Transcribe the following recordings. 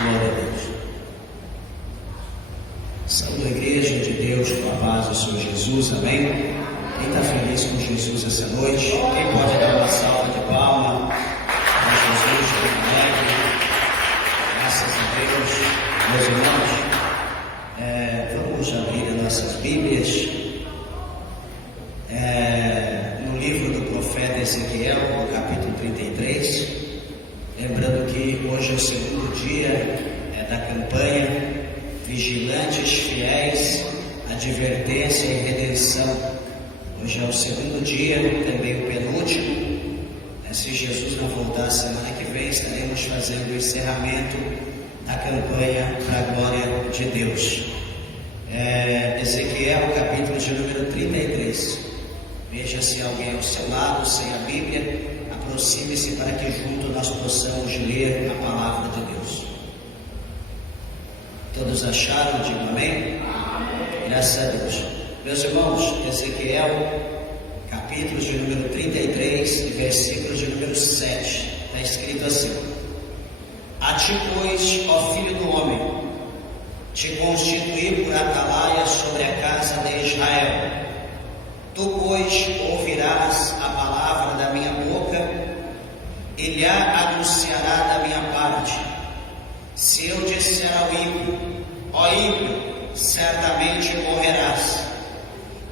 Glória a Deus. Saúde a igreja de Deus com a paz do Senhor Jesus, amém? Quem está feliz com Jesus essa noite? Quem pode dar uma salva de palma a Jesus, alegre? Graças a Deus, meus irmãos, vamos abrir as nossas Bíblias no livro do profeta Ezequiel, no capítulo 33. Lembrando que hoje é o segundo dia da campanha Vigilantes, Fiéis, Advertência e Redenção. Hoje é o segundo dia, também o penúltimo. Se Jesus não voltar semana que vem, estaremos fazendo o encerramento da campanha para a glória de Deus. Ezequiel, capítulo de número 33. Veja se alguém ao seu lado, sem a Bíblia, aproxime-se para que junto nós possamos ler a palavra de Deus. Todos acharam? Digam amém? Graças a Deus. Meus irmãos, Ezequiel, capítulo de número 33, versículo de número 7, está escrito assim: A ti, pois, ó filho do homem, te constituí por atalaia sobre a casa de Israel. Tu, pois, ouvirás a palavra da minha boca e lhe anunciará da minha parte. Se eu disser ao ímpio, ó ímpio, certamente morrerás,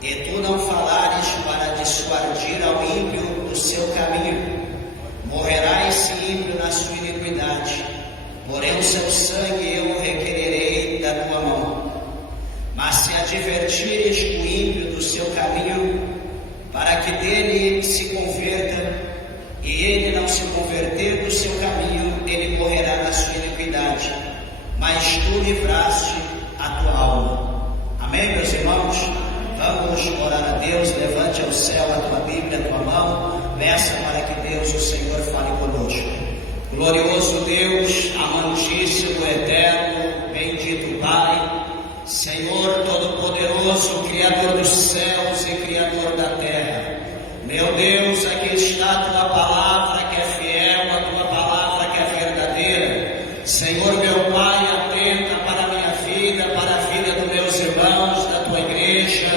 e tu não falares para dissuadir ao ímpio do seu caminho, morrerá esse ímpio na sua iniquidade, porém o seu sangue eu requererei da tua mão. Mas se advertires o ímpio do seu caminho, para que dele se converta, e ele não se converter do seu caminho, ele morrerá na sua iniquidade, mas tu livraste a tua alma. Amém, meus irmãos? Vamos orar a Deus. Levante ao céu a tua Bíblia, a tua mão, peça para que Deus, o Senhor, fale conosco. Glorioso Deus, amantíssimo, eterno, bendito Pai, Senhor Todo-Poderoso, Criador dos céus e Criador da terra. Meu Deus, aqui está a tua palavra que é fiel, a tua palavra que é verdadeira. Senhor, meu Pai, atenta para a minha vida, para a vida dos meus irmãos, da tua igreja,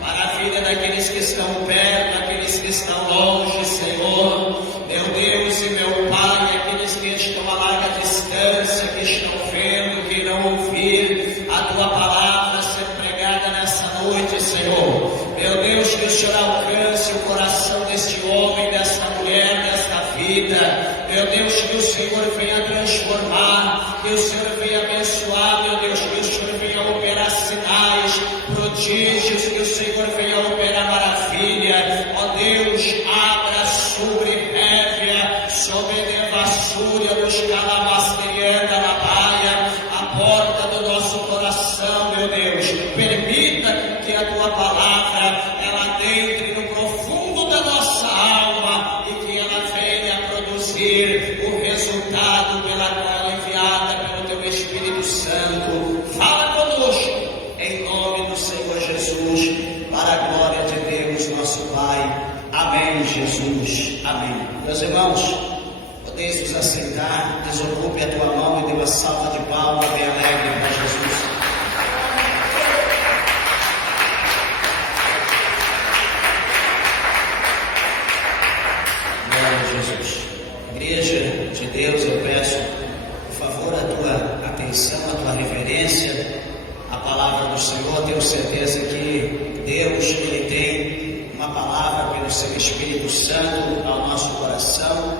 para a vida daqueles que estão perto, daqueles que estão longe, Senhor. Meu Deus e meu Pai, aqueles que estão a larga distância, que estão vendo, que irão ouvir a tua palavra ser pregada nessa noite, Senhor. Meu Deus, que o Senhor alcance o coração deste homem, desta mulher, desta vida. Meu Deus, que o Senhor venha transformar, que o Senhor venha abençoar, meu Deus, que o Senhor venha operar sinais, prodígios, que o Senhor venha operar maravilha. Ó Deus, abra sobre révia, sobre devassúria dos calabasterianda na baia, a porta do nosso coração, meu Deus. Permita que a tua palavra ela entre no profundo da nossa alma e que ela venha produzir o resultado pela qual enviada pelo teu Espírito Santo. Fala conosco em nome do Senhor Jesus, para a glória de Deus nosso Pai. Amém, Jesus. Amém. Meus irmãos, podeis nos aceitar, desocupe a tua mão e dê uma salva de palmas bem alegre para Jesus. Igreja de Deus, eu peço, por favor, a tua atenção, a tua reverência à palavra do Senhor. Tenho certeza que Deus, Ele tem uma palavra pelo seu Espírito Santo ao nosso coração.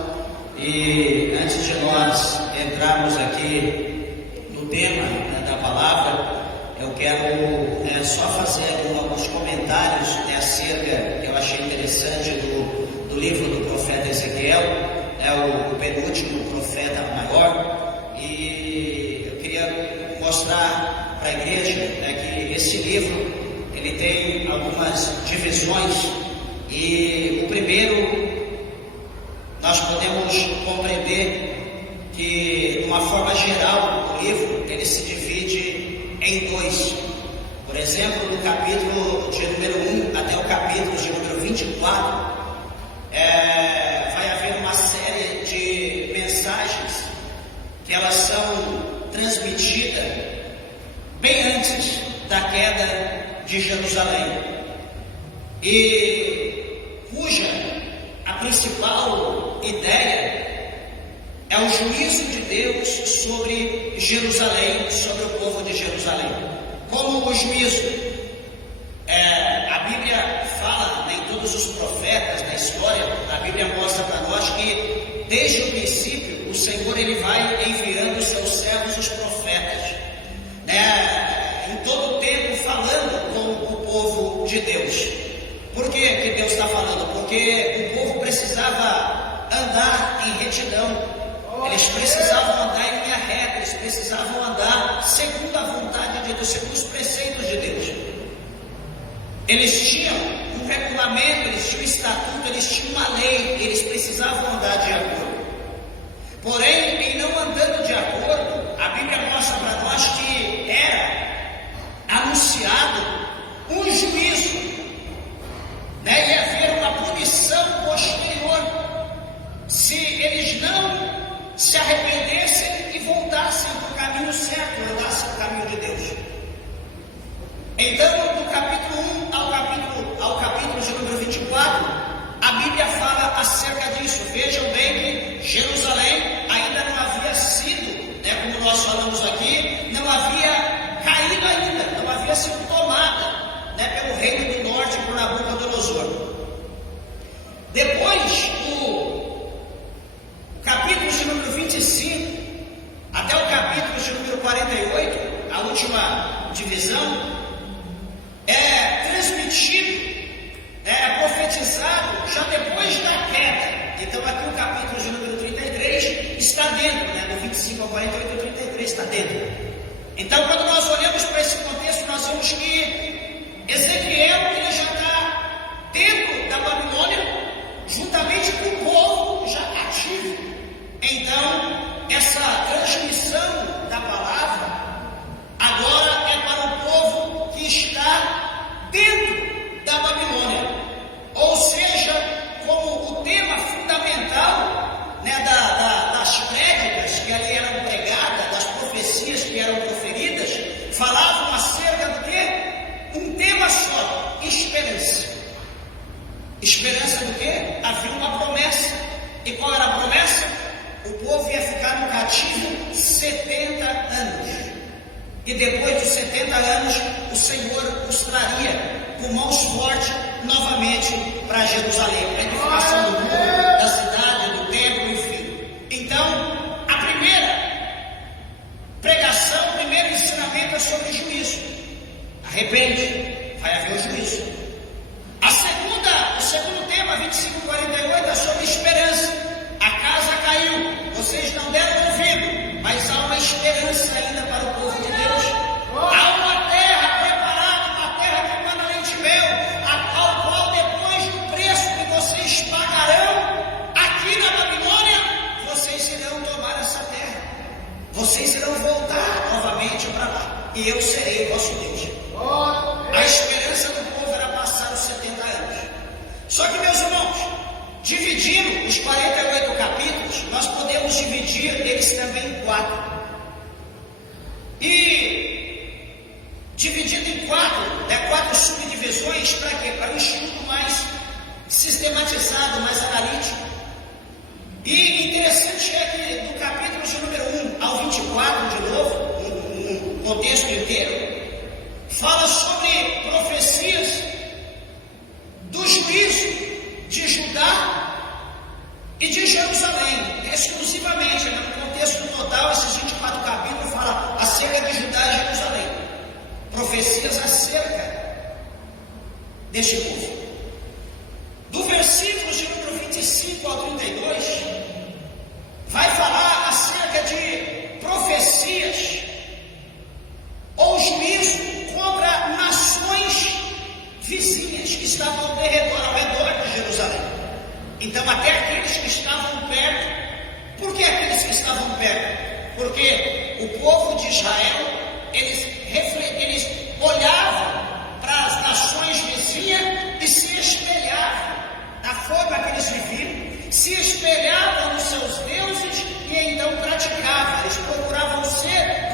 E antes de nós entrarmos aqui no tema da palavra, eu quero só fazer alguns comentários acerca, que eu achei interessante, do livro do profeta Ezequiel. É o penúltimo profeta maior, e eu queria mostrar para a igreja que esse livro ele tem algumas divisões, e o primeiro nós podemos compreender que, de uma forma geral, o livro ele se divide em dois. Por exemplo, no capítulo de número 1 até o capítulo de número 24, vai haver uma série de mensagens que elas são transmitida bem antes da queda de Jerusalém, e cuja a principal ideia é o juízo de Deus sobre Jerusalém, sobre o povo de Jerusalém. Como o juízo? A Bíblia fala, em todos os profetas da história, a Bíblia mostra para nós que desde o princípio o Senhor ele vai enviando os seus servos, os profetas, em todo o tempo falando com o povo de Deus. Por que Deus está falando? Porque o povo precisava andar em retidão, eles precisavam andar em linha reta, eles precisavam andar segundo a vontade de Deus, segundo os preceitos de Deus. Eles tinham um regulamento, eles tinham um estatuto, eles tinham uma lei, eles precisavam andar de acordo. Porém, em não andando de acordo, a Bíblia mostra para nós que era anunciado um juízo, ia haver uma punição posterior se eles não se arrependessem e voltassem para o caminho certo, andassem no caminho de Deus. Então, do capítulo 1 ao capítulo de número 24, a Bíblia fala acerca disso. Vejam bem que Jerusalém ainda não havia sido, como nós falamos aqui, não havia caído ainda, não havia sido tomada pelo reino do norte, por Nabucodonosor. Depois do capítulo de número 25 até o capítulo de número 48, a última divisão, é transmitido, é profetizado já depois da queda. Então aqui o capítulo de número 33 está dentro, do 25 ao 48, o 33 está dentro. Então quando nós olhamos para esse contexto, nós vemos que Ezequiel ele já está dentro da Babilônia, juntamente com o povo já cativo. Então essa transmissão da palavra agora é para o povo que está dentro da Babilônia, ou seja, como o tema fundamental das prédicas que ali eram pregadas, das profecias que eram proferidas, falavam acerca do quê? Um tema só: esperança. Esperança do quê? Havia uma promessa. E qual era a promessa? O povo ia ficar no cativo 70 anos. E depois dos 70 anos, o Senhor os traria com mãos fortes novamente para Jerusalém, para a edificação do muro, da cidade, do templo, enfim. Então, a primeira pregação, o primeiro ensinamento é sobre juízo. Arrepende, vai haver o juízo. O segundo tema, 25:48, é sobre esperança. A casa caiu, vocês não deram ouvido, mas há uma esperança ainda para o povo de Deus. Há uma terra preparada, uma terra que manda leite e mel, ao qual depois do preço que vocês pagarão aqui na Babilônia, vocês irão tomar essa terra. Vocês irão voltar novamente para lá, e eu serei o vosso Deus. A esperança do povo era passar os 70 anos. Só que, meus irmãos, dividindo os 48 capítulos, nós podemos dividir eles também em 4. E dividido em 4 subdivisões, para quê? Para um estudo mais sistematizado, mais analítico. E interessante é que do capítulo de número 1 ao 24, de novo, um contexto inteiro, fala sobre profecias do juízo de Judá e de Jerusalém, exclusivamente. No contexto total, esses 24 capítulos falam acerca de Judá e Jerusalém, profecias acerca deste povo. Do versículo de número 25 ao 32, vai falar acerca de profecias ou juízo contra nações vizinhas que estavam ao redor de Jerusalém. Então, até aqueles que estavam perto. Por que aqueles que estavam perto? Porque o povo de Israel, eles olhavam para as nações vizinhas e se espelhavam na forma que eles viviam, se espelhavam nos seus deuses e então praticavam. Eles procuravam ser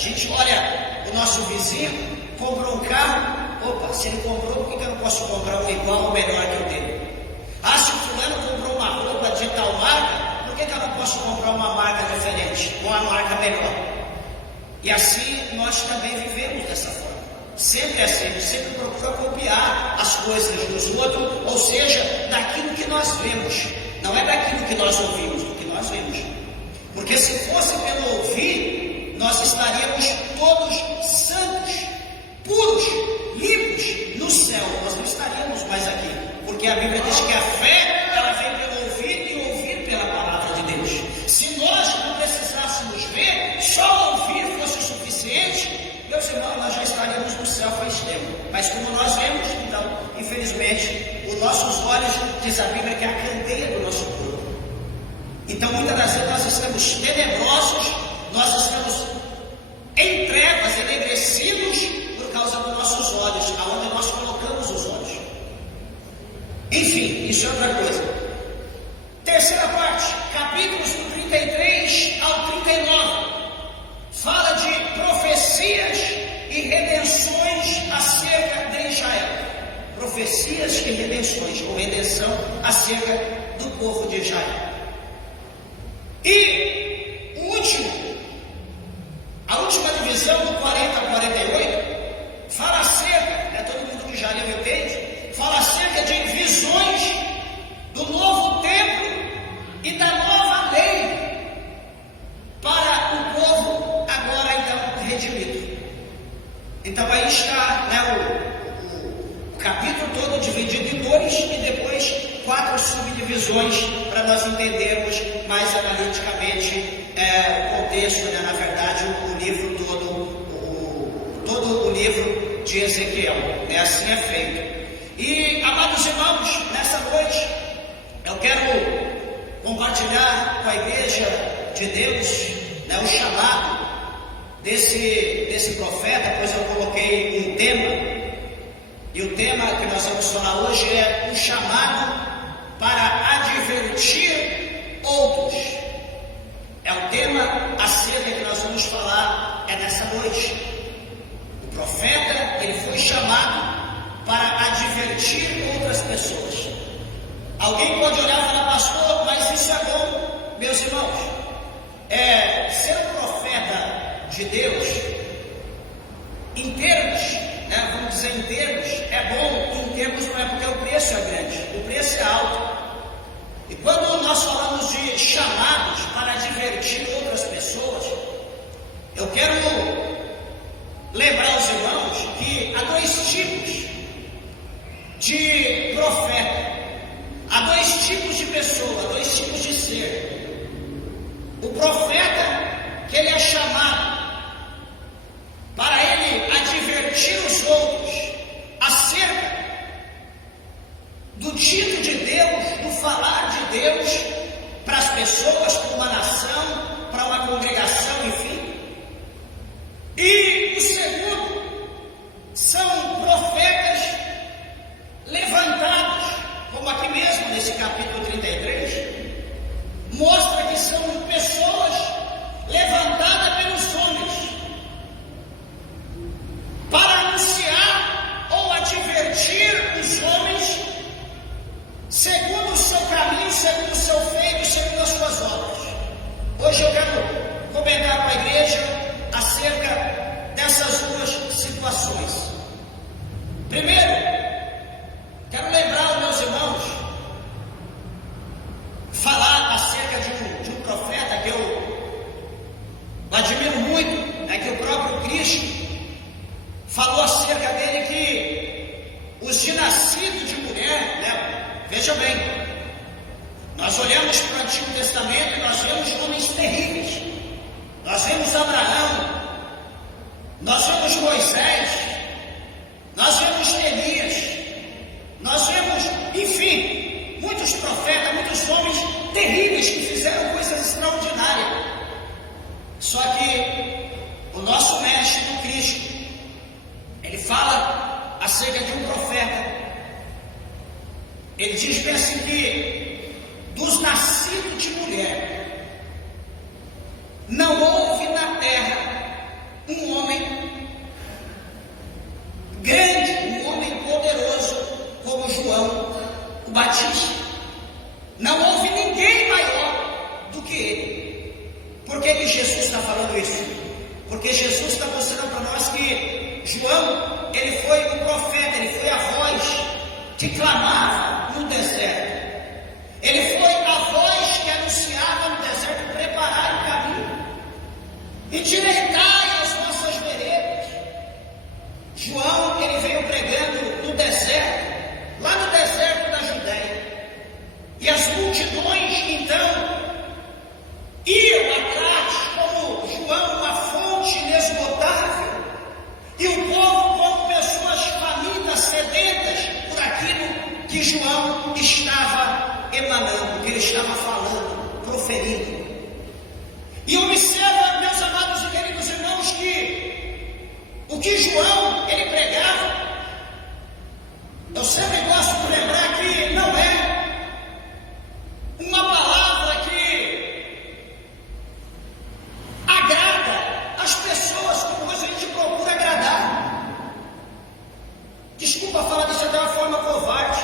gente olha o nosso vizinho, comprou um carro, opa, se ele comprou, por que eu não posso comprar um igual ou melhor que o dele? Ah, se o fulano comprou uma roupa de tal marca, por que eu não posso comprar uma marca diferente, ou uma marca melhor? E assim nós também vivemos dessa forma. Sempre assim, a gente sempre procura copiar as coisas dos outros, ou seja, daquilo que nós vemos. Não é daquilo que nós ouvimos, do que nós vemos. Porque se fosse pelo ouvir, nós estaríamos todos santos, puros, limpos no céu. Nós não estaríamos mais aqui. Porque a Bíblia diz que a fé, ela vem pelo ouvir e ouvir pela palavra de Deus. Se nós não precisássemos ver, só ouvir fosse o suficiente, meus irmãos, nós já estaríamos no céu faz tempo. Mas como nós vemos, então, infelizmente, os nossos olhos, diz a Bíblia, que é a candeia do nosso corpo. Então, muitas das vezes nós estamos tenebrosos, nós estamos em trevas, enegrecidos, por causa dos nossos olhos, aonde nós colocamos os olhos. Enfim, isso é outra coisa. Terceira parte, capítulos do 33 ao 39, fala de profecias e redenções acerca de Israel. Profecias e redenções, ou redenção acerca do povo de Israel. E a última divisão, do 40 ao 48, fala acerca, todo mundo que já leu entende, fala acerca de visões do novo templo e da nova lei para o povo agora então redimido. Então aí está, o capítulo todo dividido em dois e depois 4 subdivisões para nós entendermos mais analiticamente o contexto, na verdade, o livro todo o livro de Ezequiel. Assim é feito. E, amados irmãos, nessa noite eu quero compartilhar com a igreja de Deus o chamado desse profeta, pois eu coloquei um tema. E o tema que nós vamos falar hoje é um chamado para advertir outros. É o tema acerca que nós vamos falar nessa noite. O profeta, ele foi chamado para advertir outras pessoas. Alguém pode olhar e falar, pastor, mas isso é bom, meus irmãos. Ser um profeta de Deus, em termos, vamos dizer em termos, é bom. Em termos não é porque o preço é grande, o preço é alto. E quando nós falamos de chamados para advertir outras pessoas, eu quero lembrar aos irmãos que há 2 tipos de profeta, há 2 tipos de pessoa, 2 tipos de ser. O profeta, que ele é chamado para ele advertir os outros acerca do dito de Deus, do falar de Deus para as pessoas, para uma nação, para uma congregação, enfim. E o segundo são profetas levantados, como aqui mesmo nesse capítulo 33, mostra que são pessoas levantadas pelos homens para anunciar ou advertir os homens segundo o seu caminho, segundo o seu feito, segundo as suas obras. Hoje eu quero comentar com a igreja acerca dessas 2 situações. Primeiro, quero lembrar aos meus irmãos, falar acerca de um profeta que eu admiro muito, que o próprio Cristo falou acerca dele, que os de nascido de mulher, veja bem, nós olhamos para o Antigo Testamento e nós vemos homens terríveis. Nós vemos Abraão, nós vemos Moisés, nós vemos Elias, nós vemos, enfim, muitos profetas, muitos homens terríveis que fizeram coisas extraordinárias. Só que o nosso mestre do Cristo, ele fala acerca de um profeta. Ele diz bem assim que dos nascidos de mulher não houve na terra um do que ele. Por que Jesus está falando isso? Porque Jesus está mostrando para nós que João, ele foi o profeta, ele foi a voz que clamava no deserto. Ele foi a voz que anunciava no deserto: preparai o caminho, endireitai as vossas veredas. João, ele veio pregando no deserto, lá no deserto da Judéia. E as multidões, então, iam atrás, como João, uma fonte inesgotável. E o povo, como pessoas famintas, sedentas por aquilo que João estava emanando, que ele estava falando, proferindo. E observa, meus amados e queridos irmãos, que o que João, ele pregava, eu sempre gosto de lembrar que não é uma palavra que agrada as pessoas como hoje a gente procura agradar. Desculpa falar disso de uma forma covarde,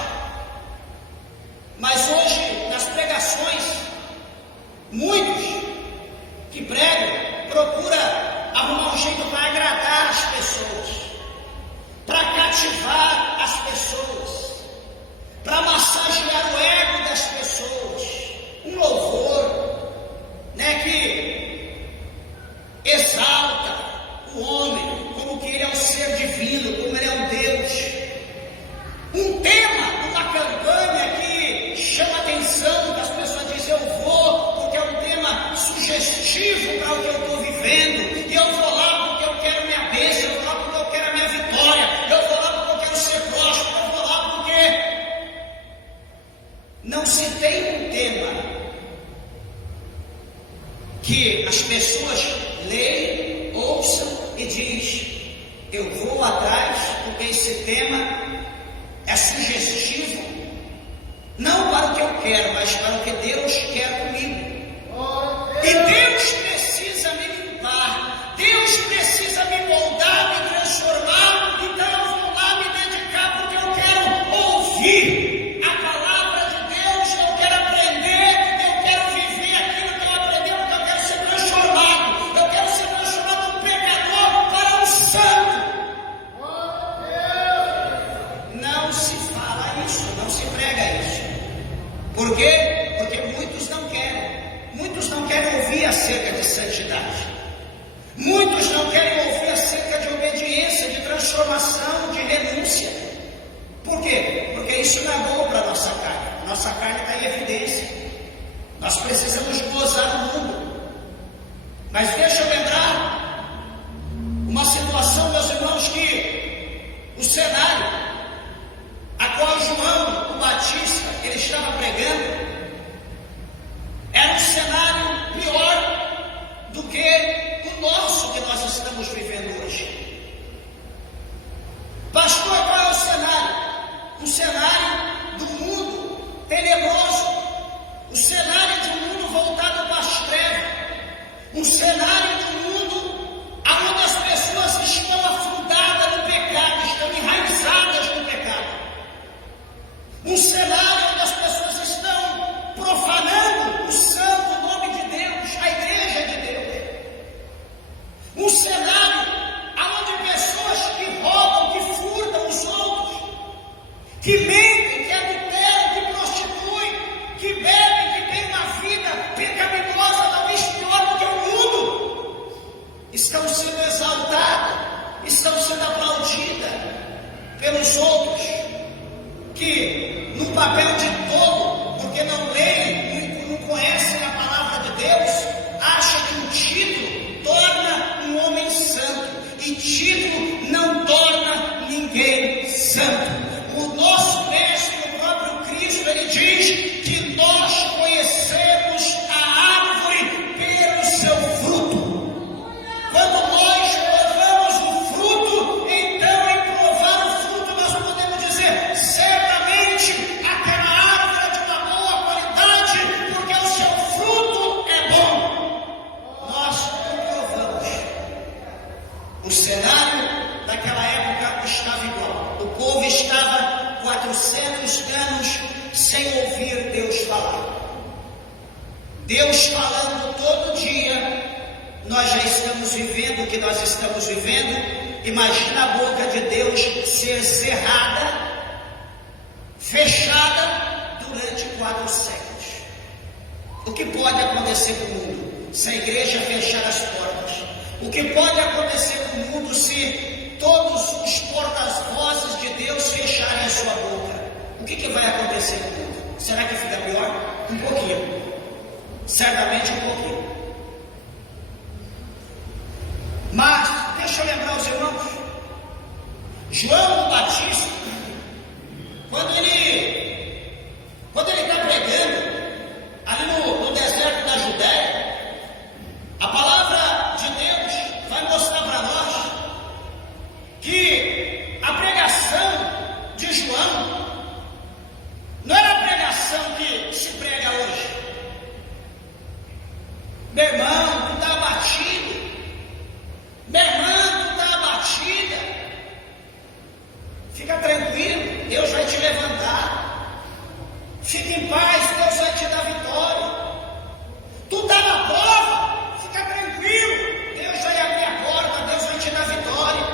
mas hoje nas pregações, muitos que pregam procuram arrumar um jeito para agradar as pessoas, para cativar as pessoas, para massagear o ego das pessoas. Um louvor, né, que exalta o homem como que ele é um ser divino, como ele é um Deus. Um tema, uma campanha que chama a atenção, que as pessoas dizem: eu vou porque é um tema sugestivo para o que eu estou vivendo, e eu vou lá porque eu quero minha bênção, eu vou lá porque eu quero a minha vitória, eu vou lá porque eu quero ser próspero, eu vou lá porque... Não se tem um tema que as pessoas leem, ouçam e diz: eu vou atrás porque esse tema é sugestivo, não para o que eu quero, mas para o que Deus quer comigo. E Deus precisa me limpar, Deus precisa me moldar, me transformar. Então eu vou lá me dedicar porque eu quero ouvir a palavra de Deus, eu quero aprender, eu quero viver aquilo que eu aprendi, porque eu quero ser transformado. Eu quero ser transformado de um pecador para um santo. Não se fala isso, não se prega isso. Por quê? Porque muitos não querem. Muitos não querem ouvir acerca de santidade. Muitos não querem ouvir acerca de obediência, de transformação, de renúncia. Por quê? Porque isso não é bom para a nossa carne. Nossa carne está em evidência. Nós precisamos gozar o mundo. Mas deixa eu lembrar uma situação, meus irmãos, que o cenário a qual João o Batista ele estava pregando era um cenário pior do que o nosso que nós estamos vivendo hoje. Pastor, qual é o cenário? Um cenário do mundo tenebroso, um cenário de um mundo voltado para as trevas, um cenário de um mundo onde as pessoas estão afundadas no pecado, estão enraizadas no pecado, um cenário onde as pessoas estão profanando o santo nome de Deus, a igreja de Deus, um cenário onde pessoas que roubam, que furtam os outros, que mentem, que adulteram, que prostituem, que bebem, que têm uma vida pecaminosa, talvez pior do que o mundo. falando todo dia, nós já estamos vivendo o que nós estamos vivendo. Imagina a boca de Deus ser cerrada, fechada durante 4 séculos. O que pode acontecer com o mundo se a igreja fechar as portas? O que pode acontecer com o mundo se todos os porta-vozes de Deus fecharem a sua boca? O que vai acontecer com o mundo? Será que fica pior? Um pouquinho. Certamente um pouquinho. Mas, deixa eu lembrar os irmãos, João Batista, quando ele está pregando ali no deserto da Judéia, a palavra de Deus vai mostrar para nós que a pregação de João não era a pregação que se prega hoje. Meu irmão, tu está abatido. Meu irmão, tu está abatida. Fica tranquilo, Deus vai te levantar. Fica em paz, Deus vai te dar vitória. Tu está na prova, fica tranquilo, Deus vai abrir a porta, Deus vai te dar vitória.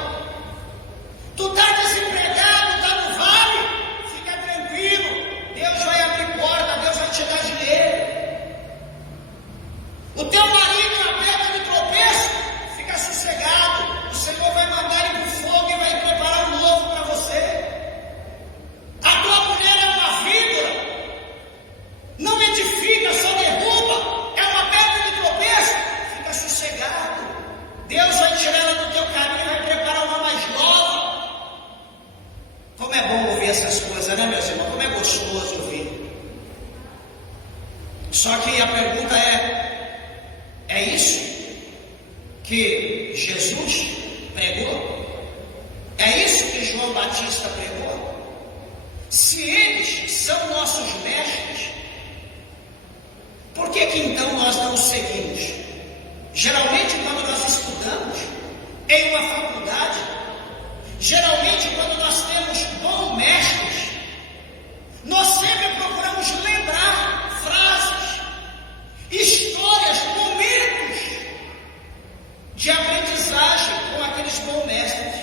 Tu está desempregado, está no vale, fica tranquilo, Deus vai abrir porta, Deus vai te dar dinheiro. O teu marido na pedra de tropeço, fica sossegado, o Senhor vai mandar ele para o fogo e vai preparar um novo para você. A tua mulher é uma víbora, não edifica, só derruba, é uma pedra de tropeço, fica sossegado, Deus vai tirar ela do teu caminho e vai preparar uma mais nova. Como é bom ouvir essas coisas, né, meus irmãos? Como é gostoso ouvir. Só que a pergunta é isso que Jesus pregou? É isso que João Batista pregou? Se eles são nossos mestres, por que então nós não os seguimos? Geralmente quando nós estudamos em uma faculdade, geralmente quando nós temos bons mestres, nós sempre procuramos lembrar frases, histórias, momentos de aprendizagem com aqueles bons mestres.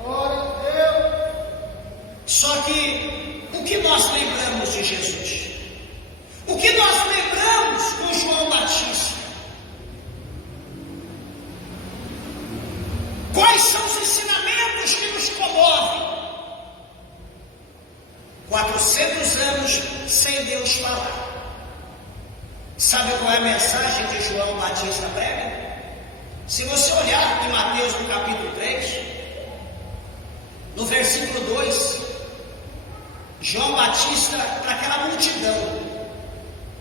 Glória a Deus! Só que o que nós lembramos de Jesus? O que nós lembramos com João Batista? Quais são os ensinamentos que nos comovem? 400 anos sem Deus falar. Sabe qual é a mensagem que João Batista prega? Se você olhar em Mateus no capítulo 3, no versículo 2, João Batista, para aquela multidão,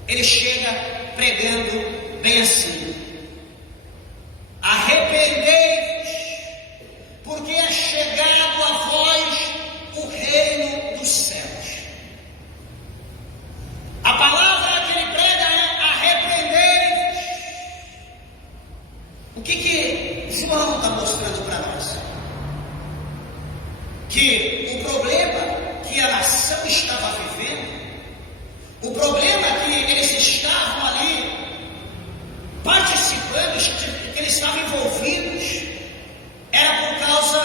ele chega pregando bem assim: arrependei-vos, porque é chegado a vós o reino dos céus. A palavra que ele prega é arrependei-vos. O que João está mostrando para nós? Que o problema que a nação estava vivendo, o problema que eles estavam ali participando, que eles estavam envolvidos, era por causa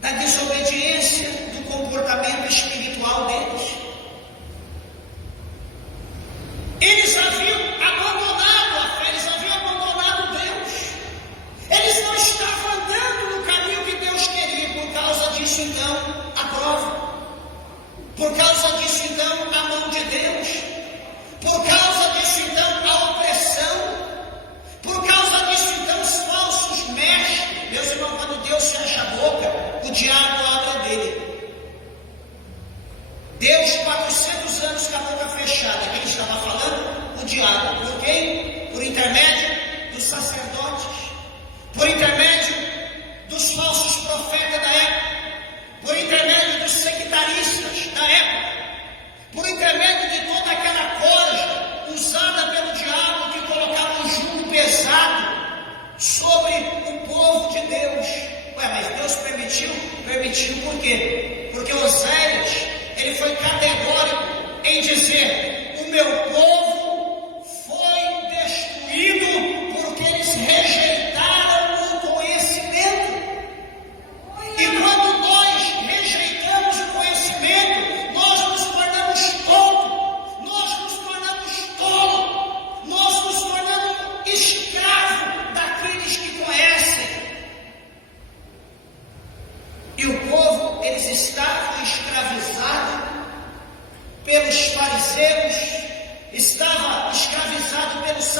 da desobediência, do comportamento espiritual deles. Eles haviam abandonado a fé, eles haviam abandonado Deus. Eles não estavam andando no caminho que Deus queria. Por causa disso, então, a prova. Por causa disso, então, a mão de Deus. Por causa disso, então, a opressão. Por causa disso, então, os falsos mestres. Meus irmãos, quando Deus fecha a boca, o diabo abre dele. Deus, 400 anos com a boca fechada, quem estava falando? O diabo. Por quem? Por intermédio dos sacerdotes, por intermédio dos falsos profetas da época, por intermédio dos sectaristas da época, por intermédio de toda aquela corja usada pelo diabo que colocava um jugo pesado sobre o povo de Deus. Ué, mas Deus permitiu? Permitiu por quê? Porque Oséias, ele foi categórico em dizer: o meu povo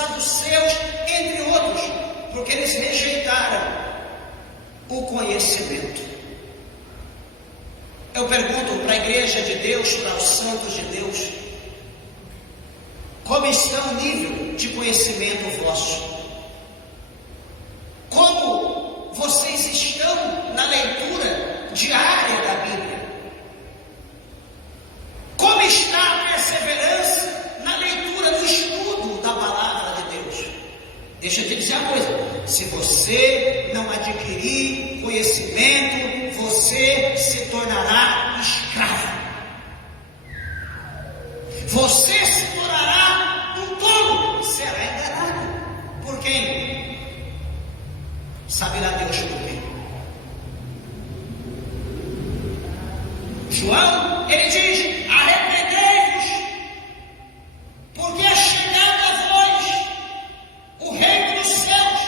saduceus, entre outros, porque eles rejeitaram o conhecimento. Eu pergunto para a igreja de Deus, para os santos de Deus, como está o nível de conhecimento vosso? Como vocês estão na leitura diária da Bíblia? Como está a perseverança na leitura, no estudo da palavra de Deus? Deixa eu te dizer uma coisa: se você não adquirir conhecimento, você se tornará escravo. Você se tornará um tolo, será enganado. Por quem? Saberá Deus por quem. João, ele diz: arrependei-vos, porque é chegado a vós o reino dos céus.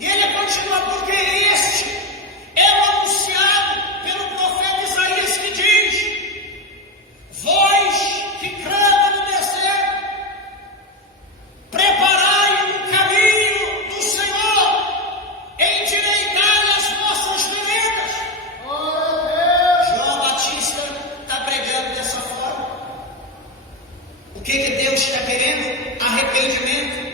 E ele continua: porque este é o anunciado pelo profeta Isaías, que diz: vós que crede no deserto, preparai o caminho do Senhor, endireitai as vossas veredas. João Batista está pregando dessa forma. O que Deus está querendo? Arrependimento.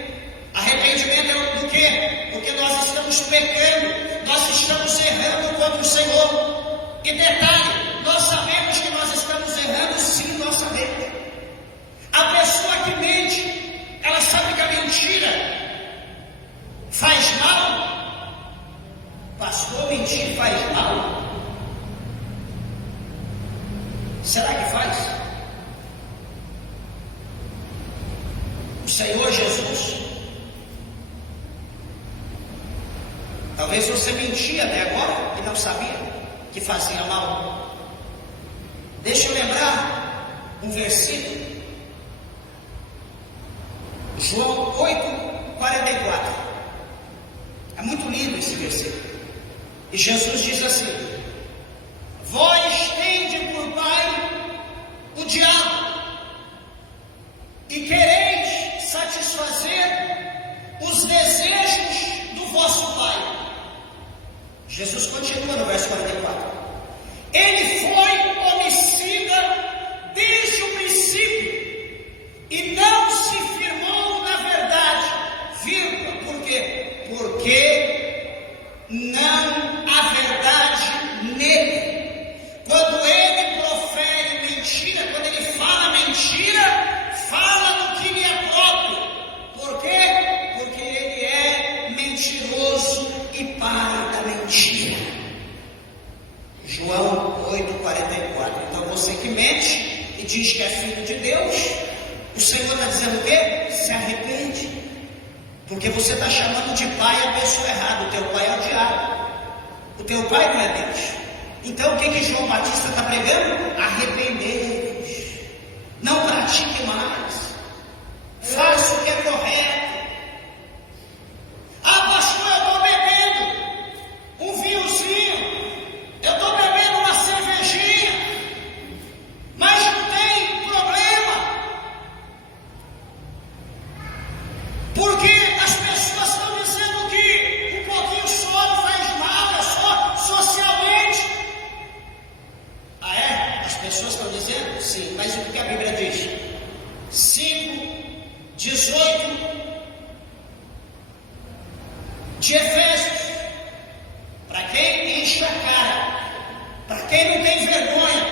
Arrependimento é do quê? Porque nós estamos pecando, nós estamos errando contra o Senhor. E detalhe, nós sabemos que nós estamos errando, sim, nós sabemos. A pessoa que mente, ela sabe que a mentira faz mal. Pastor, mentir faz mal? Será que faz? O Senhor Jesus, talvez você mentia até agora e não sabia que fazia mal. Deixa eu lembrar um versículo, João 8:44. É muito lindo esse versículo. E Jesus diz assim: vós tendes por pai o diabo, e quereis satisfazer os desejos do vosso pai. Jesus continua no verso 44. Ele foi homicida desde o princípio e não se firmou na verdade, vírgula. Por quê? Porque não há verdade nele. Quando ele profere mentira, quando ele fala mentira, fala do que lhe é próprio. Por quê? Porque ele é mentiroso e pai da mentira. João 8:44. Então você que mente e diz que é filho de Deus, o Senhor está dizendo o quê? Se arrepende. Porque você está chamando de pai a pessoa errada. O teu pai é o diabo. O teu pai não é Deus. Então o que João Batista está pregando? Arrependei-vos. Não pratique mais. Faça o que é correto. Ah, pastor, eu estou bebendo um vinhozinho. Eu estou bebendo uma cervejinha. Mas não tem problema. Porque as pessoas estão dizendo que um pouquinho só não faz mal, é só socialmente. Ah, é? As pessoas estão dizendo? Sim, mas o que a Bíblia diz? 5:18 de Efésios. Para quem enche a cara, para quem não tem vergonha.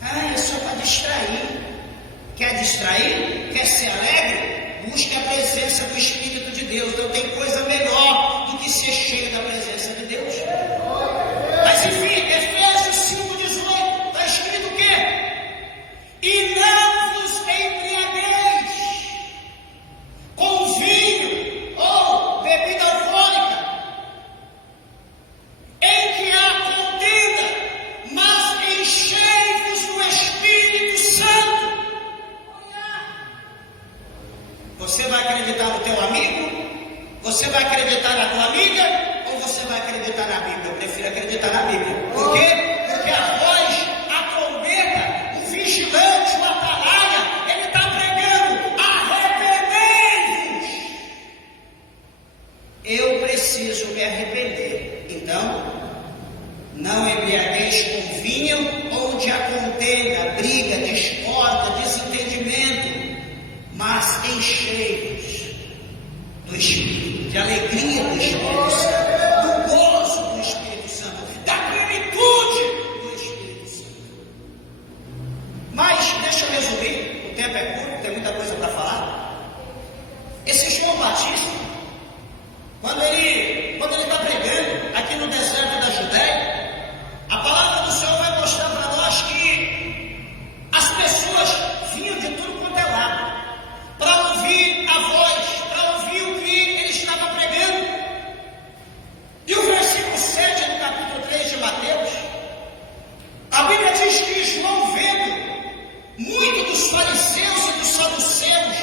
Ah, é só para distrair. Quer distrair? Quer ser alegre? Busque a presença do Espírito de Deus. Não tem coisa melhor do que ser cheio da presença de Deus. Mas enfim, Efésios 5:18, está escrito o quê? E não vos embriagueis com vinho ou bebida alcoólica, em que há contenda, mas enchei-vos do Espírito Santo. Você vai acreditar no teu amigo? Você vai acreditar na tua amiga? Ou você vai acreditar na Bíblia? Eu prefiro acreditar na Bíblia. Por quê? Porque a voz, a trombeta, o vigilante, o atalaia, ele está pregando: arrependei-vos. sejam cheios do Espírito, de alegria do Espírito Santo, do gozo do Espírito Santo, da plenitude do Espírito Santo. Mas, deixa eu resumir, o tempo é curto, tem muita coisa para falar. Esse João Batista, quando ele está pregando aqui no deserto da Judéia, a palavra do Senhor vai mostrar para nós que as pessoas vinham de tudo quanto é lado para ouvir a voz, para ouvir o que ele estava pregando. E o versículo 7 do capítulo 3 de Mateus, a Bíblia diz que João, vendo muito dos fariseus e dos saduceus,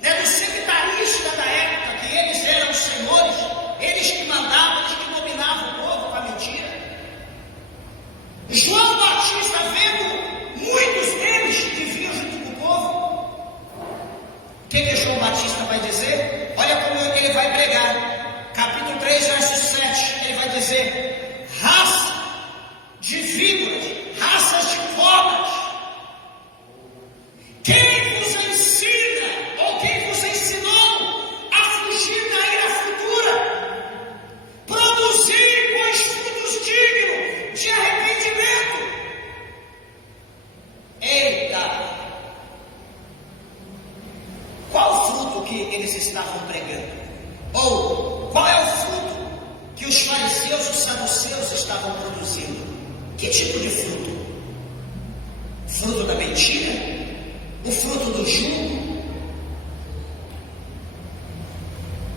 dos sectaristas da época, que eles eram os senhores, eles que mandavam, eles que dominavam o povo com a mentira. João Batista, vendo muitos deles que vinham junto com o povo, o que João Batista vai dizer? Olha como ele vai pregar. Capítulo 3, verso 7, ele vai dizer: raça de víboras, raças de cobras, quem vos ensina, ou quem vos ensinou a fugir da ira futura? Produzir, pois, frutos dignos de arrependimento. Eita! Qual o fruto que eles estavam pregando? Ou qual é o fruto que os fariseus e os saduceus estavam produzindo? Que tipo de fruto? Fruto da mentira? O fruto do jugo?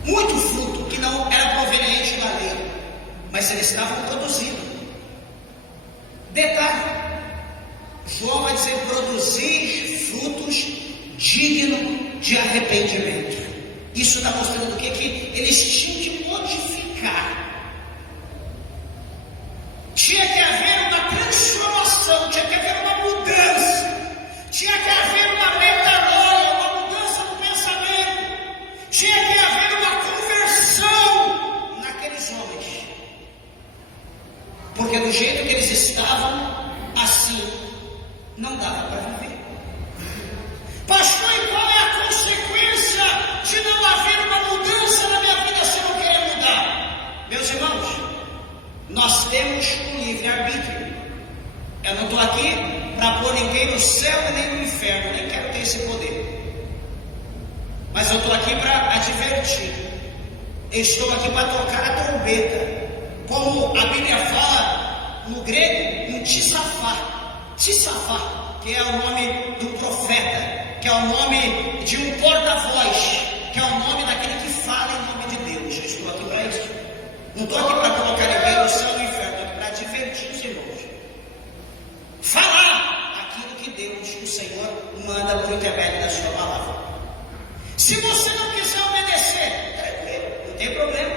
Muito fruto que não era proveniente da lei, mas eles estavam produzindo. Detalhe: João vai dizer: produzir frutos dignos de arrependimento. Isso está mostrando o quê? Que eles tinham que modificar. Tinha que haver uma transformação, tinha que haver uma mudança, tinha que haver uma metanoia, uma mudança no pensamento, tinha que haver uma conversão naqueles homens, porque do jeito que eles estavam, assim, não dava para viver. Pastor, e qual é a consequência de não haver uma mudança na minha vida se eu não querer mudar? Meus irmãos, nós temos um livre-arbítrio. Eu não estou aqui para pôr ninguém no céu e nem no inferno, nem quero ter esse poder. Mas eu estou aqui para advertir. Estou aqui para tocar a trombeta. Como a Bíblia fala no grego, um tissafá. Tissafá, que é o nome do profeta, que é o nome de um porta-voz, que é o nome daquele que fala em nome de Deus. Eu estou aqui para isso. Não estou aqui para colocar ninguém no céu e no inferno, estou aqui para advertir os irmãos. Falar aquilo que Deus, o Senhor, manda por intermédio da sua palavra. Se você não quiser obedecer, tranquilo, não tem problema.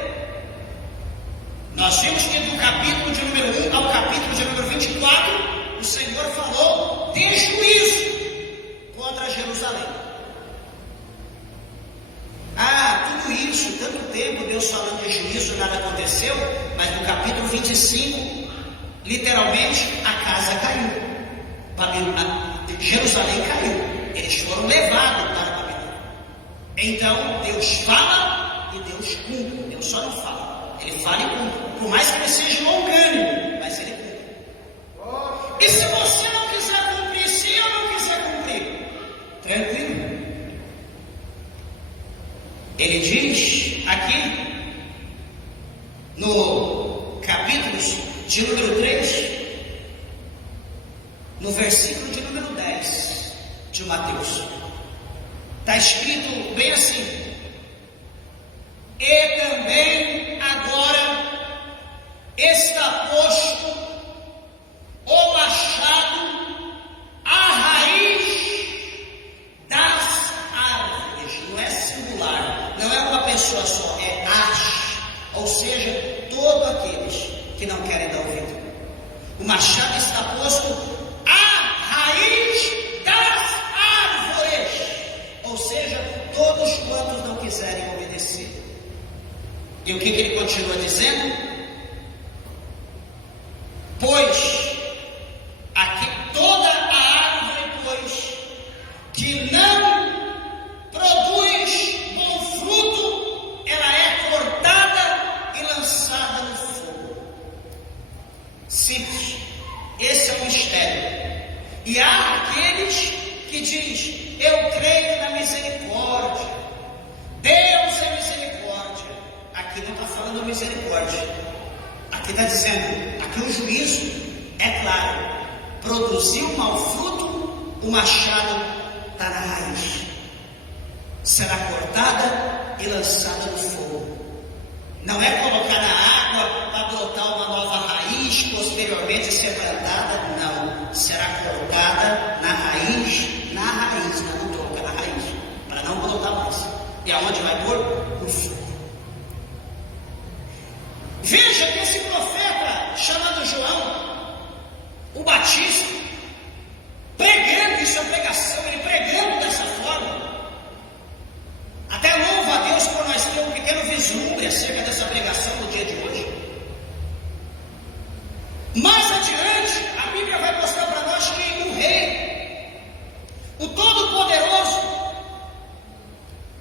Nós vimos que do capítulo de número 1 ao capítulo de número 24, o Senhor falou de juízo contra Jerusalém. Tudo isso, tanto tempo Deus falando de juízo, nada aconteceu, mas no capítulo 25, literalmente, a casa caiu. Jerusalém caiu. Eles foram levados para a Babilônia. Então, Deus fala e Deus cumpre. Deus só não fala. Ele fala e cumpre. Por mais que ele seja longânimo, mas ele cumpre. E se você não quiser cumprir, se eu não quiser cumprir, tranquilo. Ele diz aqui, no capítulo de número 3, no versículo de número 10 de Mateus, está escrito bem assim: e também agora está posto o machado à raiz das árvores. Não é singular, não é uma pessoa só, é as, ou seja, todos aqueles que não querem dar ouvido. O machado está posto à raiz das árvores, ou seja, todos quantos não quiserem obedecer. E o que ele continua dizendo? Pois aqui toda a árvore, pois, que não produz está dizendo, aqui o juízo, é claro, produziu mau fruto, o machado está na raiz, será cortada e lançada no fogo. Não é colocar na água para brotar uma nova raiz, posteriormente ser plantada, não, será cortada na raiz, não tronco, na raiz, para não brotar mais. E aonde vai pôr? No fogo. Veja que esse profeta chamado João, o Batista, pregando, isso é pregação, ele pregando dessa forma, até louva a Deus por nós ter um pequeno vislumbre acerca dessa pregação no dia de hoje. Mais adiante, a Bíblia vai mostrar para nós que o rei, o Todo-Poderoso,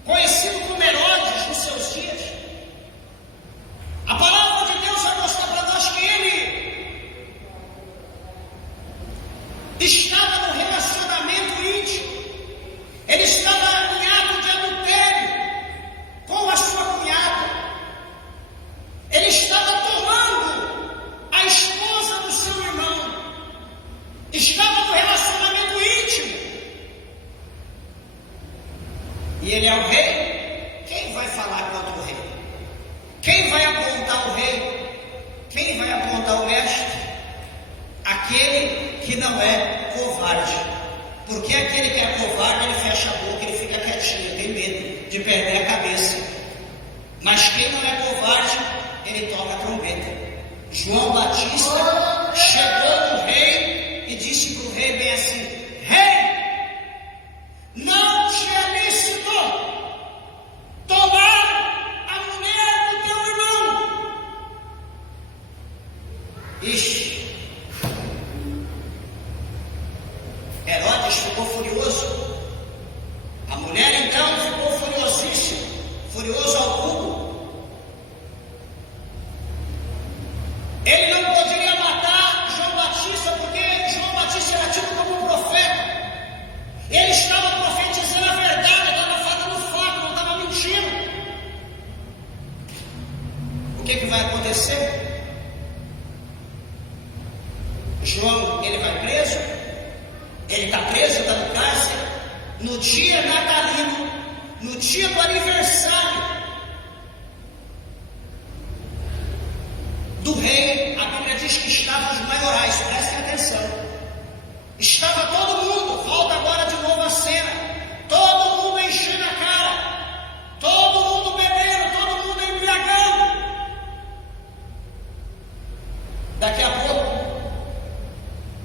conhecido como Herodes nos seus dias, a palavra de Deus vai mostrar para nós que ele estava no relacionamento íntimo, ele estava em ato de adultério com a sua cunhada, ele estava tomando a esposa do seu irmão, estava no relacionamento íntimo, e ele é o rei. Quem vai falar contra o rei? Quem vai apontar o rei? Quem vai apontar o mestre? Aquele que não é covarde. Porque aquele que é covarde, ele fecha a boca, ele fica quietinho, tem medo de perder a cabeça. Mas quem não é covarde, ele toca a trombeta. João Batista chegou no rei e disse para o rei bem assim: rei, não te é lícito tomar a mulher do teu irmão. Ixi, Herodes ficou furioso. A mulher então ficou furiosíssima, furioso ao cubo. Ele não poderia matar João Batista, porque João Batista era tido como um profeta. Ele estava profetizando a verdade, estava falando fato, não estava mentindo. O que vai acontecer? João, ele vai preso, ele está preso, está no cárcere. No dia natalino, no dia do aniversário do rei, a Bíblia diz que estavam os maiorais, prestem atenção. Estava todo mundo, volta agora de novo a cena, todo mundo enchendo a cara, todo mundo bebendo, todo mundo embriagando. Daqui a pouco,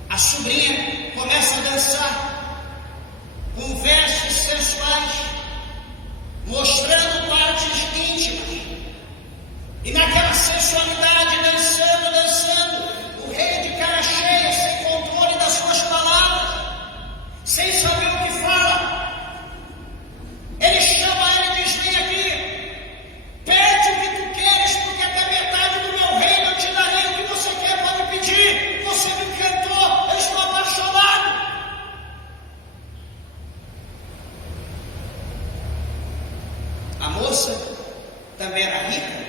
a sobrinha começa a dançar com vestes sensuais, mostrando partes íntimas. E naquela sensualidade, dançando, o rei de cara cheia, sem controle das suas palavras, sem saber o que fala, ele chama ela e diz: vem aqui, pede o que tu queres, porque até metade do meu reino eu te darei. O que você quer, pode pedir. Você me encantou, eu estou apaixonado. A moça também era rica,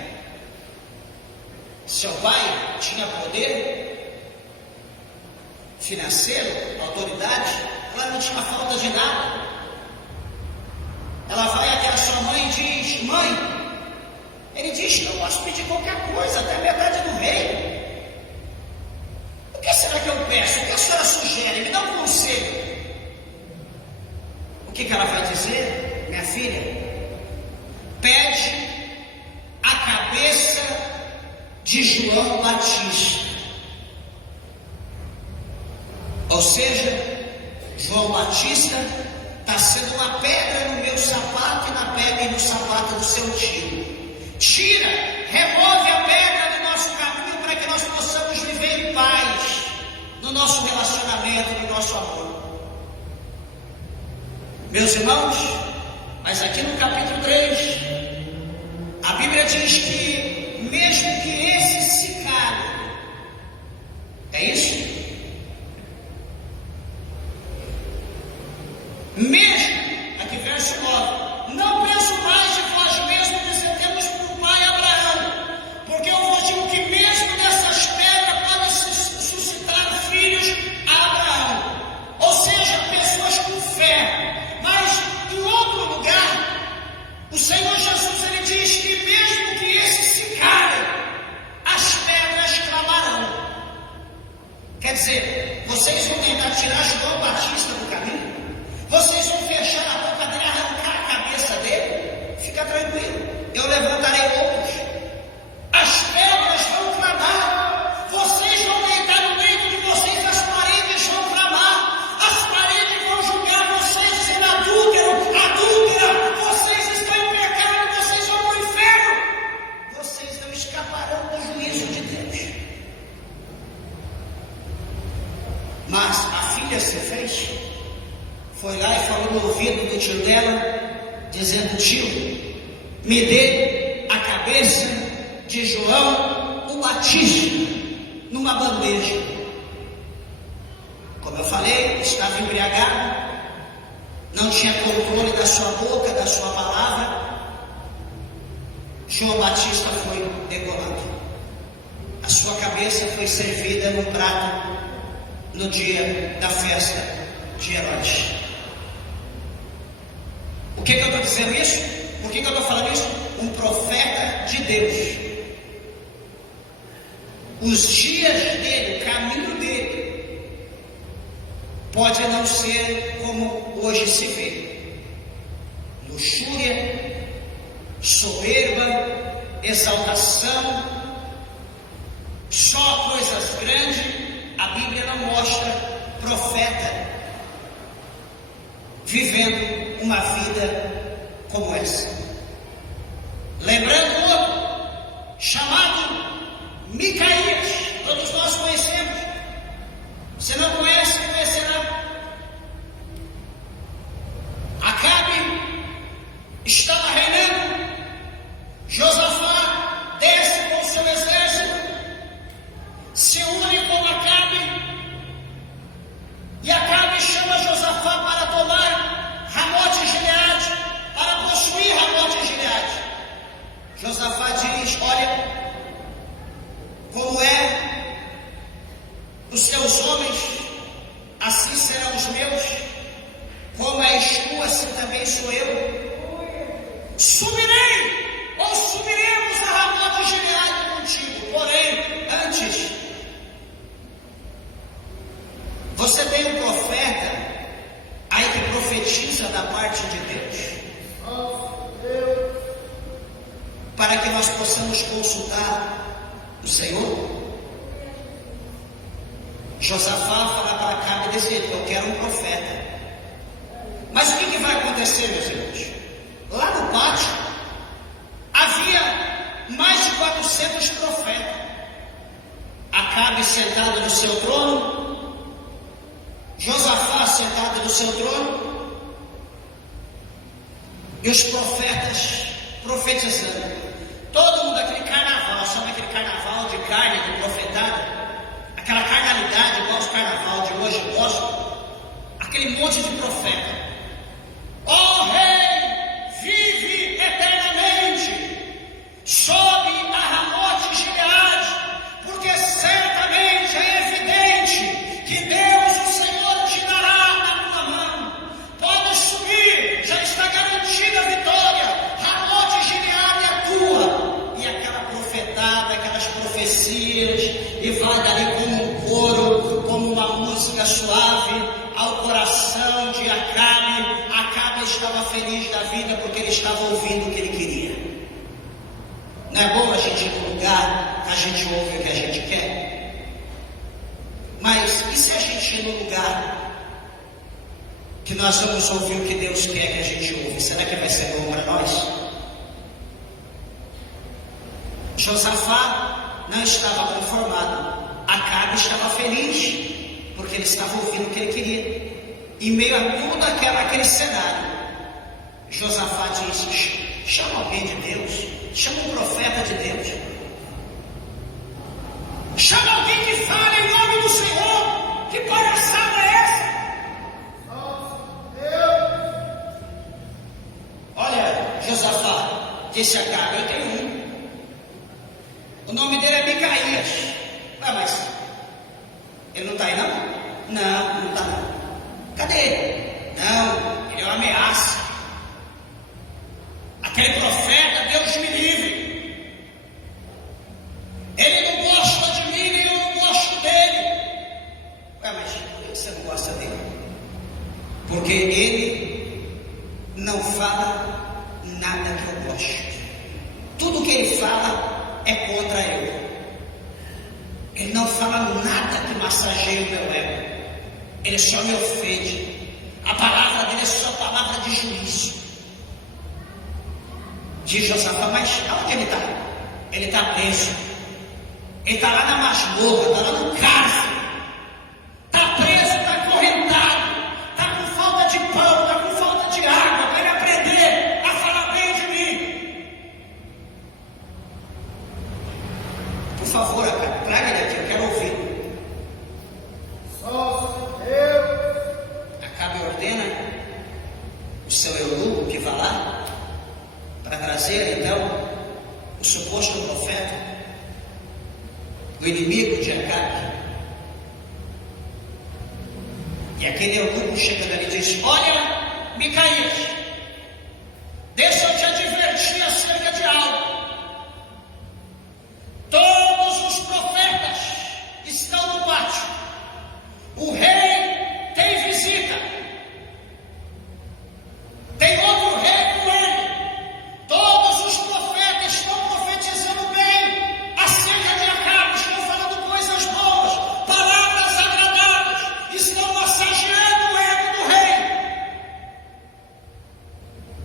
seu pai tinha poder financeiro, autoridade, ela não tinha falta de nada. Ela vai até a sua mãe e diz: mãe, ele diz que eu posso pedir qualquer coisa, até metade do reino. O que será que eu peço? O que a senhora sugere? Me dá um conselho. O que ela vai dizer? Minha filha, pede a cabeça de João Batista. Ou seja, João Batista está sendo uma pedra no meu sapato e na pedra e no sapato do seu tio. Tira, remove a pedra do nosso caminho para que nós possamos viver em paz no nosso relacionamento, no nosso amor. Meus irmãos, mas aqui no capítulo 3, a Bíblia diz que mesmo que esse se cale, é isso? Mesmo, aqui verso 9, não penso mais de vós mesmos, descendemos por pai Abraão, porque eu vos digo que mesmo dessas dizendo: tio, me dê a cabeça de João o Batista numa bandeja. Como eu falei, estava embriagado, não tinha controle da sua boca, da sua palavra. João Batista foi degolado. A sua cabeça foi servida no prato no dia da festa de Herodes. O que eu estou dizendo isso? Por que eu estou falando isso? Um profeta de Deus, os dias dele, o caminho dele, pode não ser como hoje se vê: luxúria, soberba, exaltação, só coisas grandes. A Bíblia não mostra profeta vivendo uma vida como essa. Lembrando outro, chamado Micaías, todos nós conhecemos. Se não conhece, conhecerá. Acabe estava reinando, Josafá desce com seu exército, se une com Acabe, e Acabe chama Josafá para tomar Ramote Gileade, para possuir Ramote Gileade. Josafá diz: olha, como é os teus homens, assim serão os meus, como és tu, assim também sou eu. Subirei, ou subiremos a Ramote Gileade contigo. Porém, antes, você tem um profeta aí que profetiza da parte de Deus, para que nós possamos consultar o Senhor. Josafá fala para Acabe desse jeito: eu quero um profeta. Mas o que vai acontecer, meus irmãos? Lá no pátio havia mais de 400 profetas. Acabe sentado no seu trono, Josafá sentado no seu trono, e os profetas profetizando. Todo mundo, aquele carnaval, sabe aquele carnaval de carne, de profetado, aquela carnalidade igual os carnaval de hoje mostram, aquele monte de profeta. Ó rei, vive eternamente, sobe a Ramote Gileade, porque certamente é evidente que Deus, o Senhor, te dará na tua mão. Pode subir, já está garantida a vitória. Ramote Gileade é tua. E aquela profetada, aquelas profecias, e vai dali como um coro, como uma música suave ao coração de Acabe. Acabe estava feliz da vida porque ele estava ouvindo o que ele queria. Não é bom a gente ir para um lugar que a gente ouve o que a gente quer? Mas e se a gente ir no lugar que nós vamos ouvir o que Deus quer que a gente ouve? Será que vai ser bom para nós? Josafá não estava conformado. Acabe estava feliz porque ele estava ouvindo o que ele queria. Em meio a todo aquele cenário, Josafá disse: chama alguém de Deus, chama um profeta de Deus, chama alguém que fale em nome do Senhor. Que palhaçada é essa? Olha, Josafá disse a Acabe: eu tenho um, o nome dele é Micaías. Mas ele não está aí não? Não, não está não. Cadê ele? Não, ele é uma ameaça. Aquele profeta, Deus me livre. Ele não gosta de mim, nem eu não gosto dele. Mas por que você não gosta dele? Porque ele não fala nada que eu gosto. Tudo que ele fala é contra eu. Ele não fala nada que massageie o meu ego. Ele só me ofende. A palavra dele é só palavra de juízo. Diz Josafá: mas onde ele está? Ele está preso. Ele está lá na masmorra, está lá no cárcere. Está preso, está acorrentado, está com falta de pão, está com falta de água, para ele aprender a trazer então o suposto profeta, o inimigo de Acabe. E aquele eunuco chega dali e diz: olha, Micaías, deixa eu te advertir acerca de algo. Todos os profetas estão no pátio. O rei tem visita. Tem outro rei com ele. Todos os profetas estão profetizando bem acerca de Acabe. Estão falando coisas boas, palavras agradáveis. Estão massageando o ego do rei.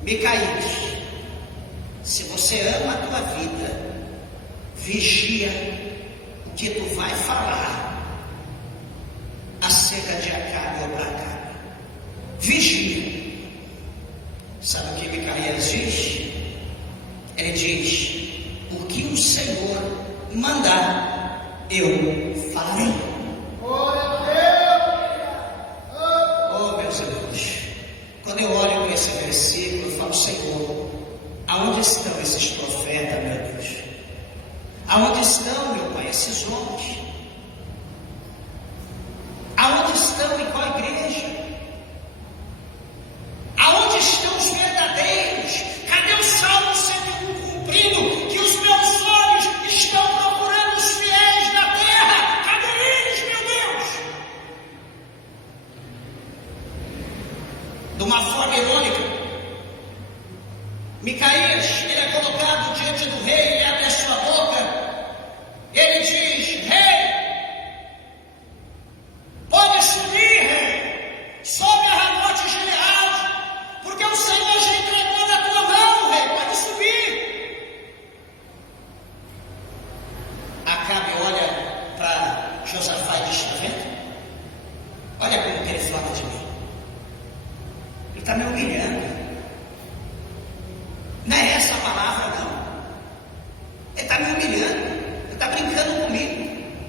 Micaías, se você ama a tua vida, vigia o que tu vai falar acerca de Acabe ou para Acabe. Vigia. Sabe o que Micaías diz? Ele diz: o que o Senhor mandar, eu farei. Oh, meus irmãos, quando eu olho para esse versículo, eu falo: Senhor, aonde estão esses profetas, meu Deus? Aonde estão, meu Pai, esses homens? Aonde estão, em qual igreja? Aonde estão os verdadeiros? Cadê o Salmo 101 cumprido? Que os meus olhos estão procurando os fiéis na terra. Cadê eles, meu Deus? De uma forma irônica, Micaías, ele é colocado diante do rei, ele abre a sua boca, ele diz: rei, pode subir, rei, sobe a Ramote Gileade, porque o Senhor já entregou na tua mão, rei, pode subir. Acabe olha para Josafá e diz: está vendo? Olha como que ele fala de mim. Ele está me humilhando. Não é essa a palavra, não. Ele está me humilhando. Ele está brincando comigo.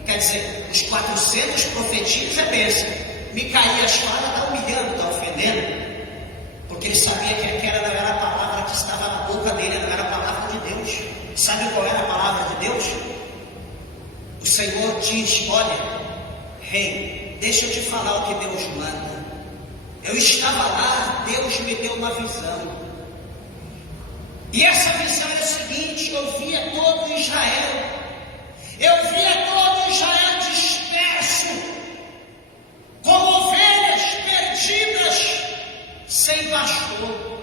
Quer dizer, os 400 profetas é bênção. Micaías fala, está humilhando, está ofendendo, porque ele sabia que aquela não era a palavra que estava na boca dele, não era a palavra de Deus. Sabe qual era a palavra de Deus? O Senhor diz: olha, rei, deixa eu te falar o que Deus manda. Eu estava lá, Deus me deu uma visão. E essa visão é o seguinte: eu via todo Israel. Eu via todo Israel disperso, como ovelhas perdidas sem pastor.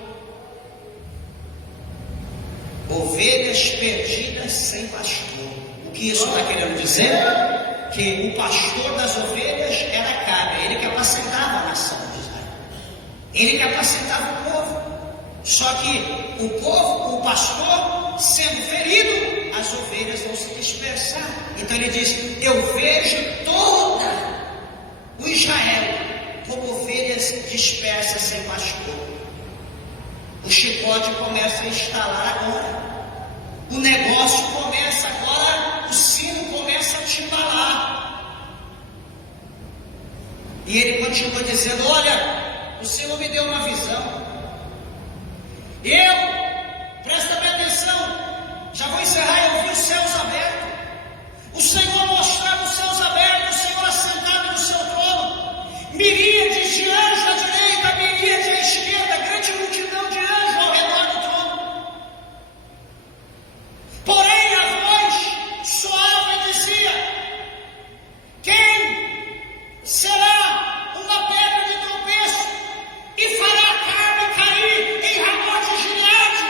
Ovelhas perdidas sem pastor. O que isso está querendo dizer? Que o pastor das ovelhas era Acabe, ele que apacentava a nação de Israel. Ele que apacentava o povo. Só que o povo, o pastor, sendo ferido, as ovelhas vão se dispersar. Então ele diz: eu vejo toda o Israel como ovelhas dispersas sem pastor. O chicote começa a instalar agora. O negócio começa agora, o sino começa a timbalar. E ele continua dizendo: olha, o Senhor me deu uma visão. Presta bem atenção, já vou encerrar. Eu vi os céus abertos, o Senhor mostrava os céus abertos, o Senhor assentado no seu trono, miríades de anjos à direita, miríades à esquerda, grande multidão de anjos ao redor do trono. Porém a voz soava e dizia: quem será uma pedra de tropeço e fará a carne cair em Ramote Gileade?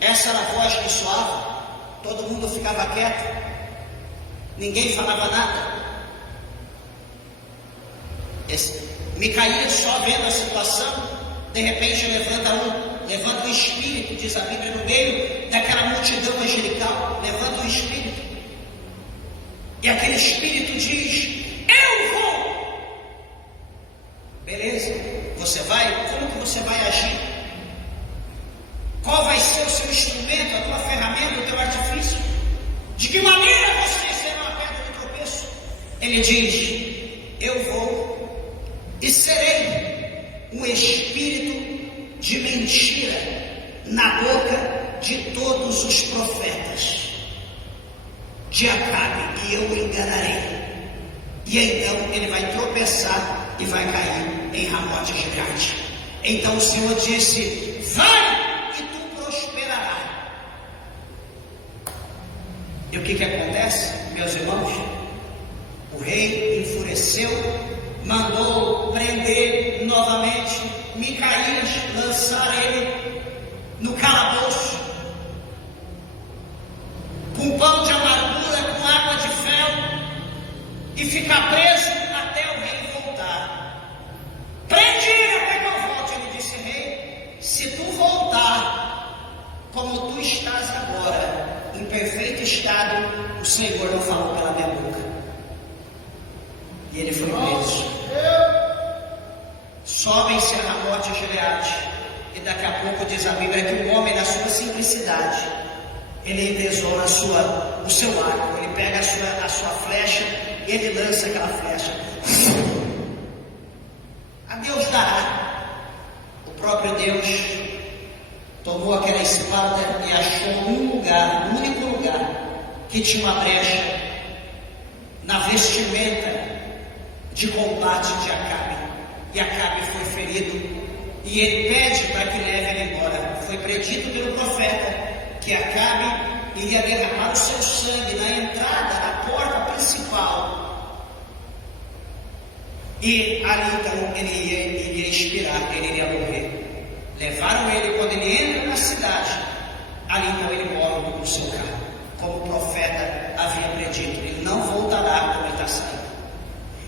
Essa era a voz que soava. Todo mundo ficava quieto, ninguém falava nada. Micaías, só vendo a situação, de repente levanta um espírito, diz a Bíblia, no meio daquela multidão angelical, levanta um espírito, e aquele espírito diz: eu vou. Beleza, você vai? Como que você vai agir? Qual vai ser o seu instrumento, a tua ferramenta, o teu artifício? De que maneira você será uma pedra de tropeço? Ele diz: eu vou e serei um espírito de mentira na boca de todos os profetas de Acabe, e eu o enganarei. E então ele vai tropeçar e vai cair em Ramote Gileade. Então o Senhor disse: vai e tu prosperarás. E o que acontece, meus irmãos? O rei enfureceu, mandou prender novamente Micaías, lançar ele no calabouço, com pão de amargura, com água de fel, e ficar preso até o rei voltar. Prende ele até que eu volte. Ele disse: rei, se tu voltar como tu estás agora, em perfeito estado, o Senhor não falou pela minha boca. E ele foi preso. Sobem-se a Ramote Gileade, e daqui a pouco diz a Bíblia que o homem, na sua simplicidade, ele entesoura o seu arco, ele pega a sua flecha e ele lança aquela flecha. A Deus dará. O próprio Deus tomou aquela espada e achou um lugar, um único lugar, que tinha uma brecha na vestimenta de combate de Acabe. E Acabe foi ferido, e ele pede para que leve ele embora. Foi predito pelo profeta que Acabe iria derramar o seu sangue na entrada, na porta principal, e ali então ele iria expirar, ele iria morrer. Levaram ele, quando ele entra na cidade, ali então ele morre no seu carro, como o profeta havia predito. Ele não voltará como ele está saindo.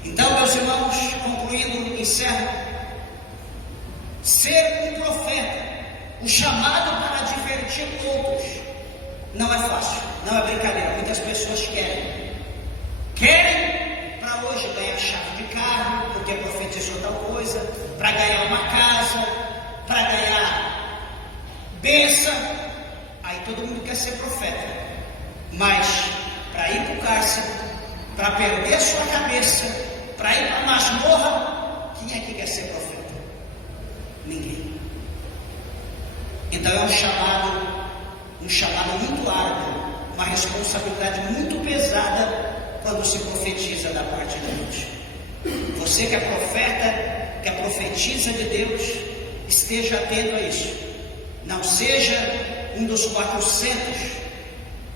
Então, meus irmãos, concluindo, encerro. Ser um profeta, o chamado para divertir outros, não é fácil, não é brincadeira. Muitas pessoas querem para hoje ganhar chave de carro, porque profetizou tal coisa, para ganhar uma casa, para ganhar bênção. Aí todo mundo quer ser profeta, mas para ir para o cárcere, para perder a sua cabeça, para ir para a masmorra, quem é que quer ser profeta? Ninguém. Então é um chamado muito árduo, uma responsabilidade muito pesada quando se profetiza da parte de Deus. Você que é profeta, que profetiza de Deus, esteja atento a isso. Não seja um dos 400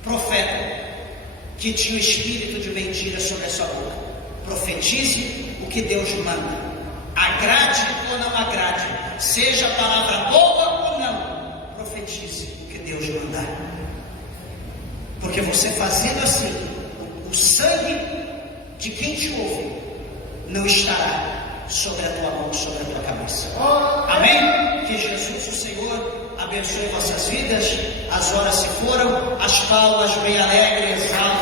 profetas que tinha o espírito de mentira sobre a sua boca. Profetize o que Deus manda, agrade ou não agrade, seja a palavra boa ou não, profetize o que Deus mandar. Porque você fazendo assim, o sangue de quem te ouve não estará sobre a tua mão, sobre a tua cabeça. Amém? Que Jesus, o Senhor, abençoe vossas vidas. As horas se foram, as palmas bem alegres, exaltam